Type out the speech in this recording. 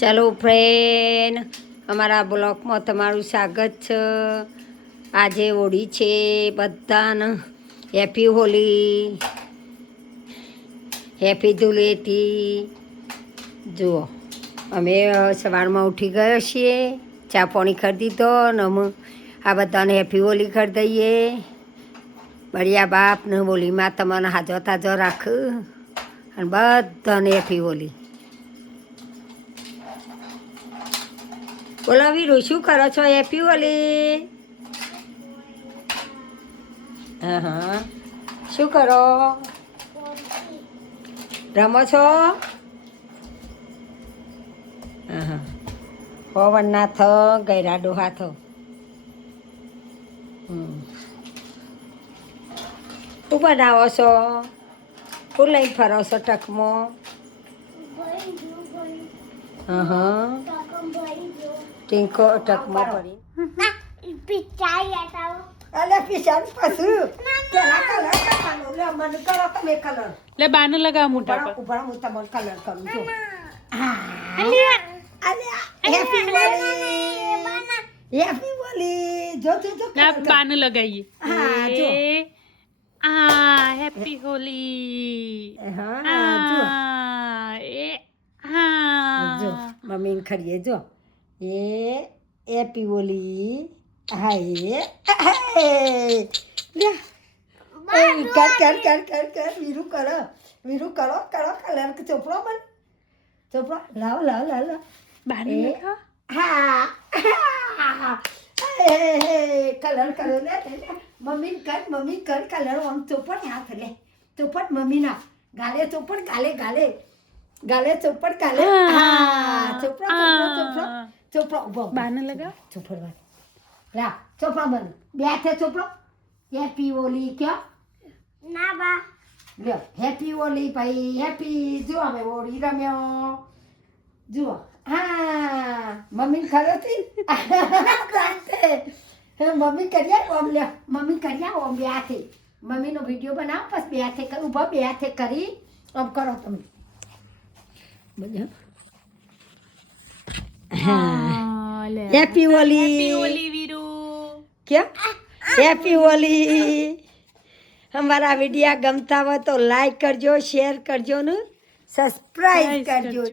ચાલો ફ્રેન્ડ, અમારા બ્લોગમાં તમારું સ્વાગત છે. આજે હોળી છે, બધાને હેપી હોલી, હેપી ધૂળેટી. જુઓ, અમે સવારમાં ઉઠી ગયા છીએ, ચા પાણી કરી દીધો ને અમે આ બધાને હેપી હોલી કરી દઈએ. બળિયા બાપ ને હોલીમાં તમને હાજો તાજો રાખ અને બધાને હેપી હોલી. બોલો વીરુ, શું કરો છો? હેપી હોલી. હા, શું કરો? રમો છો? હા, પવન ના થ ગયરા ડોહા થો. શું બનાવો છો? શું લઈ ફરો છો ટકમાં? હા, ટીંકો ટકમાં પડી. અલે પિશાન પાછું પેલા કલર કરવાનો. લે મને કરો તમે કલર. લે બાને લગાવ મોટા પર. ઉપર હું તમને કલર કરું છું. Happy Holi, happy Holi. જો જો જો ના બાને લગાઈએ. હા જો. આ હેપી હોલી. હા જો. એ હા જો મમ્મીને ખડીએ જો. એ હેપી હોલી. હા એ લે કર વીરુ કરો. વીરુ કરો કલર ચોપડો બન ચોપડો લાવો બાને લગાવ. હા કલર કરો લે મમ્મી કર કલર આમ ચોપડ હાથ લે ચોપડ મમ્મી ના ગાલે ચોપડ ગાલે ચોપડ ગાલે. હા ચોપડો ઉભો બાને લગાવ. ચોપડ બન લા ચોપડો બન બે હાથે ચોપડો. હેપી હોલી ક્યાં ના બા લ્યો હેપી હોલી ભાઈ. હેપી જો અમે હોળી રમ્યો જુઓ. હા મમ્મી ખરો હતી મમ્મી કર્યા ઓમ લ્યો મમ્મી કર્યા ઓમ બે હાથે મમ્મીનો વિડીયો બનાવો પછી બે હાથે ઉભો બે હાથે કરી ઓમ કરો તમે બધા. હેપી હોલી. હેપી હોલી વીરુ. ક્યાં હેપી હોલી. અમારા વિડીયા ગમતા હોય તો લાઈક કરજો, શેર કરજો ને સબસ્ક્રાઈબ કરજો.